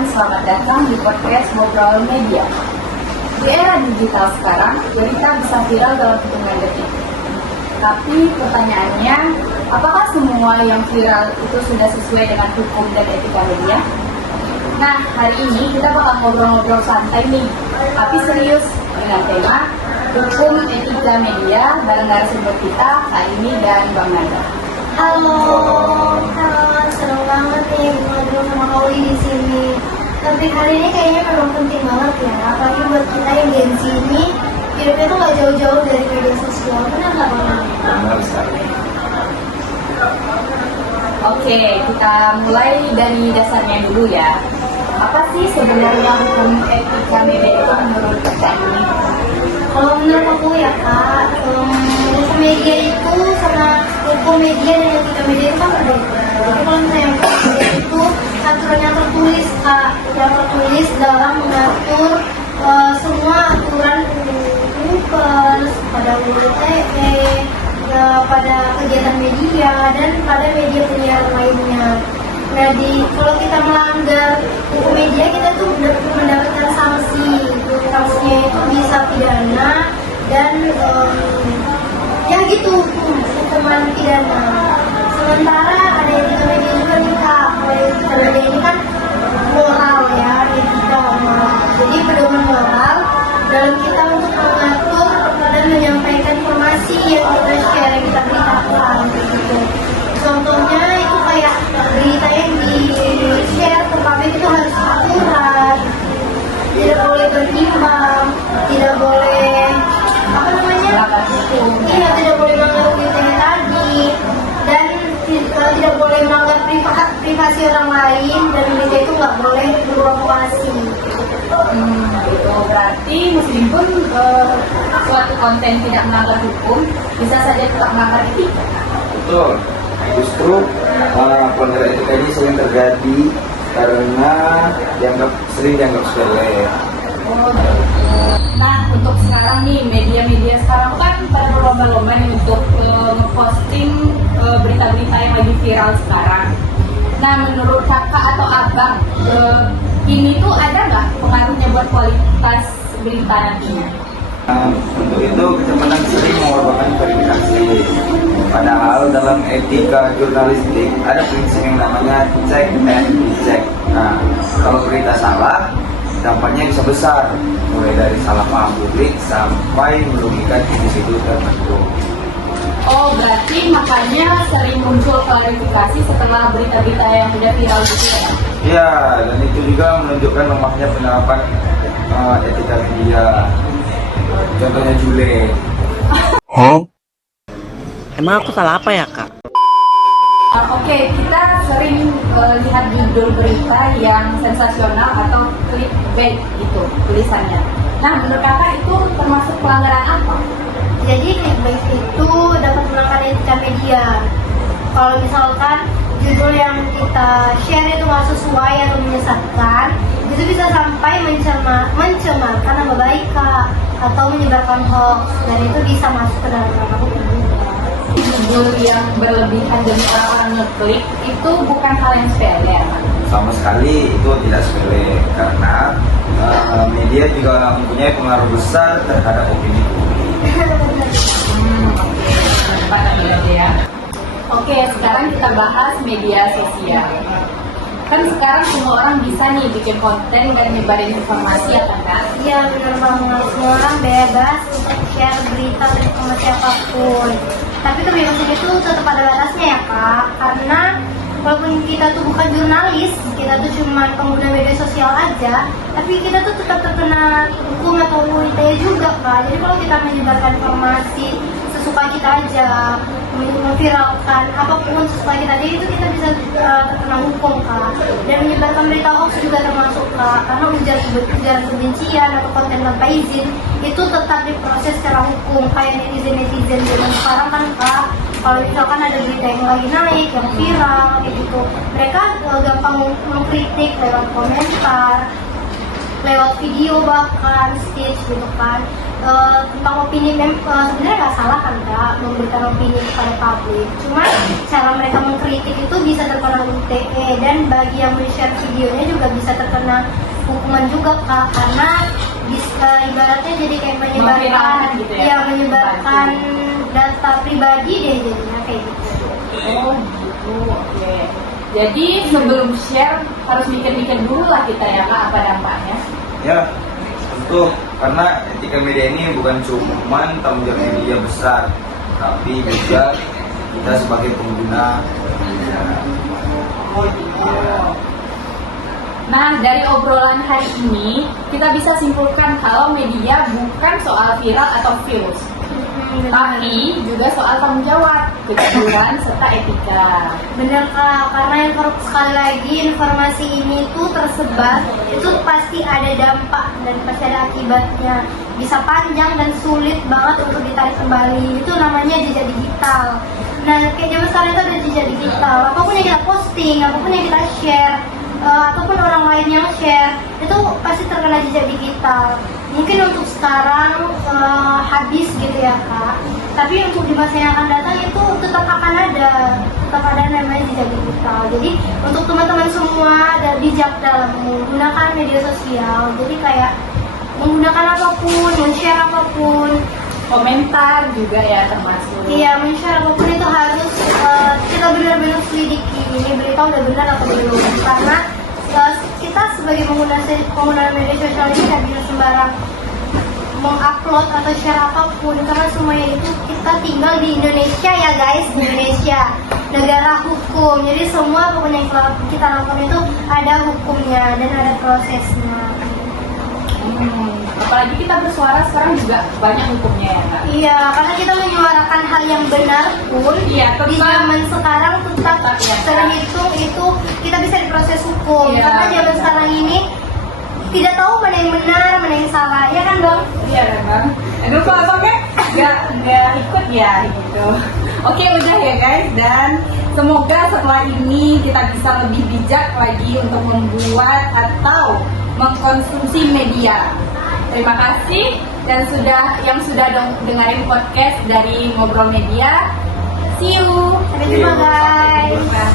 teman-teman, selamat datang di podcast Ngobrol Media. Di era digital sekarang, berita bisa viral dalam hitungan detik. Tapi pertanyaannya, apakah semua yang viral itu sudah sesuai dengan hukum dan etika media? Nah, hari ini kita bakal ngobrol-ngobrol santai nih, tapi serius dengan tema hukum etika media bareng narasumber kita, Kak Ini dan Bang Nanda. Halo, seru banget nih ngobrol sama Kauli di sini. Topik hari ini kayaknya memang penting banget ya, apalagi buat kita yang Gen Z ini, hidupnya tuh gak jauh-jauh dari media sosial, benar nggak Bang? Benar sekali. Oke, kita mulai dari dasarnya dulu ya. Apa sih sebenarnya hukum etika media itu menurut Kak Ini? Kalau menurut aku ya Kak, hukum media itu sama hukum media dan etika media itu kan berbeda. Jadi kalau misalnya hukum media itu aturan yang tertulis Kak, yang tertulis dalam mengatur semua aturan pers, pada UU-ITE, pada kegiatan media dan pada media penyiaran lainnya. Nah, kalau kita melanggar hukum media, kita tuh mendapatkan sanksi. Sanksinya itu bisa pidana dan ya gitu, hukuman pidana. Sementara ada etika media juga nih Kak. Kalau etika media ini kan moral ya, etika moral. Jadi pedoman moral dalam kita untuk mengatur dan menyampaikan informasi yang kita share, yang kita beritakan gitu. Contohnya itu kayak berita yang di-share ke publik itu harus akurat, tidak boleh berimbang, tidak boleh tidak boleh melanggar beritanya tadi, dan tidak boleh melanggar privasi orang lain, dan berita itu nggak boleh berprovokasi. Itu berarti meskipun suatu konten tidak melanggar hukum, bisa saja tetap melanggar etika. Betul. Justru pelanggaran etika ini sering terjadi karena sering dianggap sepele. Nah, untuk sekarang nih, media-media sekarang kan pada berlomba-lomba nih untuk ngeposting berita-berita yang lagi viral sekarang. Nah, menurut kakak atau abang, ini tuh ada nggak pengaruhnya buat kualitas berita nantinya? Untuk itu kita menang sering mengorbankan verifikasi. Padahal dalam etika jurnalistik ada prinsip yang namanya check and recheck. Nah, kalau berita salah, dampaknya bisa besar, mulai dari salah paham publik sampai merugikan individu tertentu. Oh, berarti makanya sering muncul klarifikasi setelah berita-berita yang udah viral gitu ya? Ya, dan itu juga menunjukkan lemahnya penerapan etika media. Contohnya Jule. Emang aku salah apa ya Kak? Oke, kita sering lihat judul berita yang sensasional atau clickbait gitu tulisannya. Nah, menurut kakak itu termasuk pelanggaran apa? Jadi clickbait itu dapat melanggar etika media. Kalau misalkan judul yang kita share itu nggak sesuai atau menyesatkan, itu bisa sampai mencemarkan nama baik Kak, atau menyebarkan hoax, dan itu bisa masuk ke dalam ranah hukum juga. Judul yang berlebihan demi orang ngeklik itu bukan hal yang sepele ya Kak? Sama sekali itu tidak sepele karena media juga mempunyai pengaruh besar terhadap opini publik. Oke, sekarang kita bahas media sosial. Kan sekarang semua orang bisa nih bikin konten dan nyebarin informasi ya kan? Iya benar banget, semua orang bebas untuk share berita sama siapapun. Tapi kebebasan itu tetap ada batasnya ya Kak, karena walaupun kita tuh bukan jurnalis, kita tuh cuma pengguna media sosial aja, tapi kita tuh tetap terkena hukum atau UU-ITE juga Kak. Jadi kalau kita menyebarkan informasi sesuka kita aja, memviralkan apapun sesuka kita aja, itu kita bisa terkena hukum Kak. Dan menyebarkan berita hoax juga termasuk Kak, karena ujaran kebencian atau konten tanpa izin itu tetap diproses secara hukum. Kayak netizen zaman sekarang kan Kak, kalau misalkan ada berita yang lagi naik, yang viral kayak gitu, mereka gampang mengkritik lewat komentar, lewat video bahkan speech gitu kan. tentang opini sebenarnya nggak salah kan Kak memberikan opini kepada publik. Cuma cara mereka mengkritik itu bisa terkena UTE dan bagi yang men-share videonya juga bisa terkena hukuman juga Kak karena ibaratnya jadi kayak menyebarkan Memviralkan gitu ya? menyebarkan data pribadi deh jadinya kayak gitu. Oh gitu, oke. Jadi sebelum share harus mikir-mikir dulu lah kita ya Kak apa dampaknya. Ya, tentu karena etika media ini bukan cuma tanggung jawab media besar, tapi juga kita sebagai pengguna. Oh gitu. Nah, dari obrolan hari ini, kita bisa simpulkan kalau media bukan soal viral atau views, tapi juga soal tanggung jawab, kejujuran, serta etika. Bener Kak, karena yang sekali lagi informasi ini tuh tersebar, itu pasti ada dampak dan pasti ada akibatnya. Bisa panjang dan sulit banget untuk ditarik kembali. Itu namanya jejak digital. Nah, kayak zaman sekarang itu ada jejak digital. Apapun yang kita posting, apapun yang kita share, ataupun orang lain yang share, itu pasti terkena jejak digital. Mungkin untuk sekarang habis gitu ya Kak, tapi untuk di masa yang akan datang itu tetap ada namanya jejak digital. Jadi untuk teman-teman semua ada bijak dalam menggunakan media sosial. Jadi kayak menggunakan apapun, men-share apapun, Komentar juga ya termasuk. iya men-share apapun itu harus kita benar-benar selidiki ini berita udah benar atau belum, karena kita sebagai pengguna media sosial ini nggak bisa sembarang mengupload atau share apapun karena semuanya itu kita tinggal di Indonesia ya guys, di Indonesia negara hukum, jadi semua pokoknya yang kita lakukan itu ada hukumnya dan ada prosesnya. Apalagi kita bersuara sekarang juga banyak hukumnya ya Kak. Iya, karena kita menyuarakan hal yang benar pun Iya, di tetap. zaman sekarang tetap Ya, terhitung itu kita bisa diproses hukum. Iya, Karena zaman benar. sekarang ini tidak tahu mana yang benar, mana yang salah, ya kan Bang? Iya kan Bang. Aduh kok abangnya nggak ikut ya gitu. Oke udah ya guys, dan semoga setelah ini kita bisa lebih bijak lagi untuk membuat atau mengkonsumsi media. Terima kasih dan yang sudah dengerin podcast dari Ngobrol Media. See you. Sampai jumpa guys. Sampai jumpa.